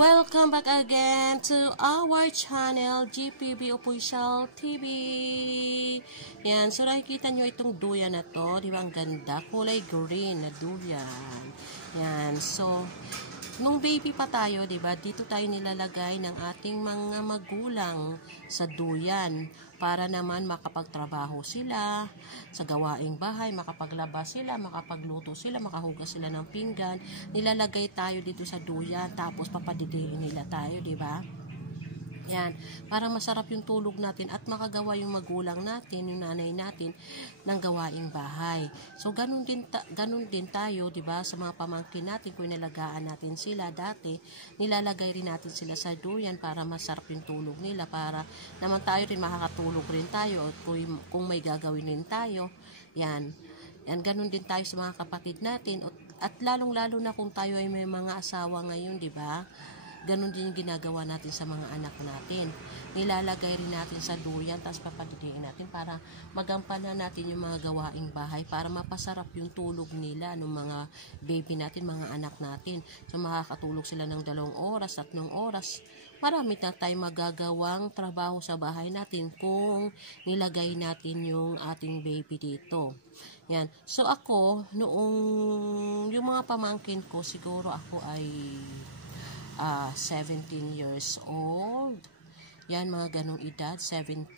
Welcome back again to our channel, GPB Official TV. Yan, so nakikita nyo itong duyan na to, di ba ang ganda, kulay green na duyan. Yan, so nung baby pa tayo, di ba, dito tayo nilalagay ng ating mga magulang sa duyan para naman makapagtrabaho sila sa gawaing bahay, makapaglaba sila, makapagluto sila, makahugas sila ng pinggan. Nilalagay tayo dito sa duyan, tapos papadidihin nila tayo, di ba? Yan, para masarap yung tulog natin at makagawa yung magulang natin, yung nanay natin ng gawaing bahay. So ganun din tayo, 'di ba, sa mga pamangkin natin, kung inalagaan natin sila dati, nilalagay rin natin sila sa duyan para masarap yung tulog nila, para naman tayo rin makakatulog rin tayo, at kung may gagawin rin tayo. Yan. Yan, ganun din tayo sa mga kapatid natin, at lalong-lalo na kung tayo ay may mga asawa ngayon, 'di ba? Ganon din yung ginagawa natin sa mga anak natin. Nilalagay rin natin sa duyan, tapos papadidiin natin para magampanan natin yung mga gawaing bahay, para mapasarap yung tulog nila ng mga baby natin, mga anak natin. So makakatulog sila ng 2 oras, 3 oras. Marami na tayong magagawang trabaho sa bahay natin kung nilagay natin yung ating baby dito. Yan. So ako, noong yung mga pamangkin ko, siguro ako ay 17 years old. Yan, mga ganong edad, 17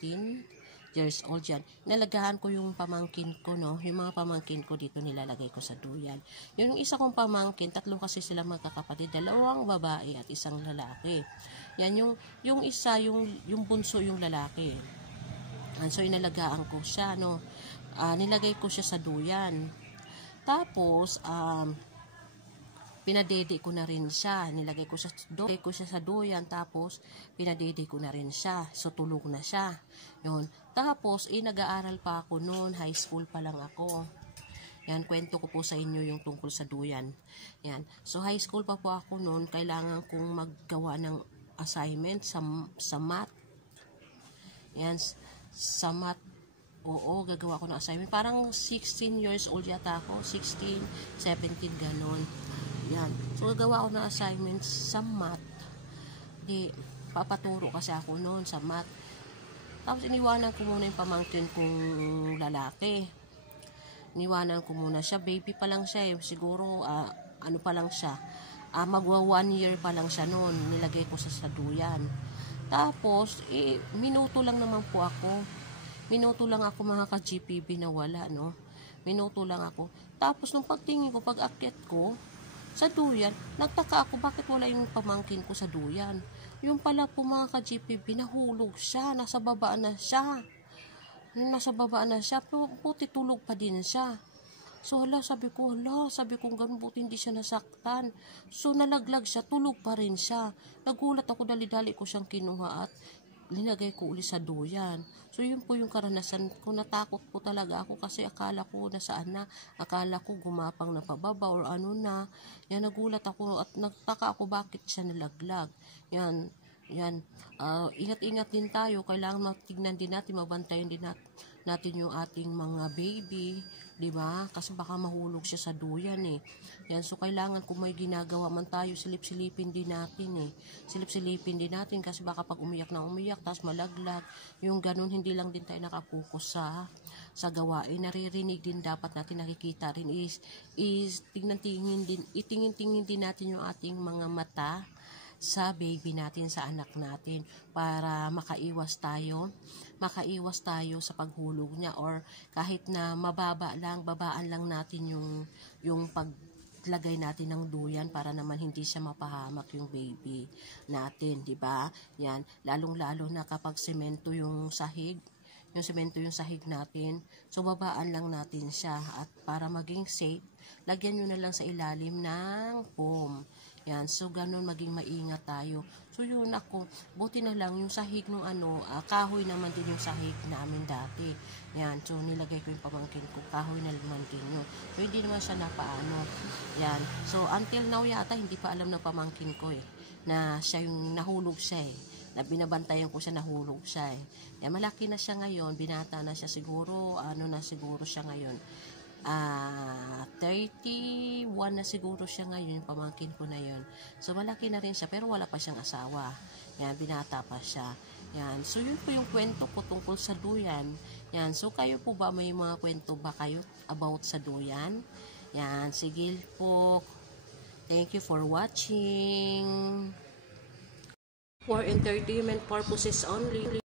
years old yan. Nalagahan ko yung pamangkin ko, no? Yung mga pamangkin ko dito nilalagay ko sa duyan. Yung isa kong pamangkin, 3 kasi sila magkakapatid, 2 babae at 1 lalaki. Yan, yung isa, yung bunso yung lalaki. So, inalagaan ko siya, no? Nilagay ko siya sa duyan. Tapos, pinadede ko na rin siya. Nilagay ko siya sa duyan, tapos pinadede ko na rin siya. So, tulog na siya. Yun. Tapos, nag-aaral pa ako noon. High school pa lang ako. Yan, kwento ko po sa inyo yung tungkol sa duyan. Yan. So, high school pa po ako noon. Kailangan kong maggawa ng assignment sa math. Yan, sa math. Oo, gagawa ko ng assignment. Parang 16 years old yata ako. 16, 17, ganon. Yan. So, gagawa ako ng assignments sa math. Papaturo kasi ako noon sa math. Tapos, iniwanan ko muna yung pamangkin kong lalaki. Iniwanan ko muna siya. Baby pa lang siya eh. Siguro, ano pa lang siya. Magwa 1 year pa lang siya noon. Nilagay ko sa duyan. Tapos, minuto lang naman po ako. Minuto lang ako, mga ka-GPB, na wala, no? Minuto lang ako. Tapos, nung pagtingin ko, pag-akyat ko sa duyan, nagtaka ako bakit wala yung pamangkin ko sa duyan. Yung pala po, mga ka-GPB, nahulog siya, nasa baba na siya. Nasa baba na siya, pero buti tulog pa din siya. So, sabi ko, ganun, buti hindi siya nasaktan. So, nalaglag siya, tulog pa rin siya. Nagulat ako, dali-dali ko siyang kinuha at linagay ko uli sa duyan. So, yun po yung karanasan ko. Natakot po talaga ako kasi akala ko nasaan na. Akala ko gumapang na pababa or ano na. Yan, nagulat ako at nagtaka ako bakit siya nalaglag. Yan. Ingat-ingat din tayo. Kailangan matignan din natin, mabantayan din natin yung ating mga baby, di ba? Kasi baka mahulog siya sa duyan eh. Yan, so kailangan kung may ginagawa man tayo, silip-silipin din natin eh. Silip-silipin din natin kasi baka pag umiyak na umiyak, tapos malaglag. Yung ganun, hindi lang din tayo nakapokus sa gawain. Naririnig din dapat natin, nakikita rin is itingin-tingin din natin yung ating mga mata sa baby natin, sa anak natin, para makaiwas tayo sa paghulog niya, or kahit na babaan lang natin yung paglagay natin ng duyan para naman hindi siya mapahamak yung baby natin, di ba? Yan, lalong-lalo na kapag semento yung sahig natin, so babaan lang natin siya, at para maging safe, lagyan nyo na lang sa ilalim ng foam. Yan, so ganun, maging maingat tayo. So yun, ako, buti na lang yung sahig nung kahoy naman din yung sahig namin dati. Yan, so nilagay ko yung pamangkin ko, kahoy na naman din yun. So hindi naman siya napaano. Yan, so until now yata, hindi pa alam ng pamangkin ko eh, na siya yung nahulog siya eh. Na binabantayan ko siya, nahulog siya eh. Yan, malaki na siya ngayon, binata na siya siguro, siguro siya ngayon. 31 na siguro siya ngayon, yung pamangkin ko na yun. So, malaki na rin siya, pero wala pa siyang asawa. Yan, binata pa siya. Yan, so yun po yung kwento ko tungkol sa duyan. Yan, so kayo po ba, may mga kwento ba kayo about sa duyan? Yan, sige po. Thank you for watching. For entertainment purposes only.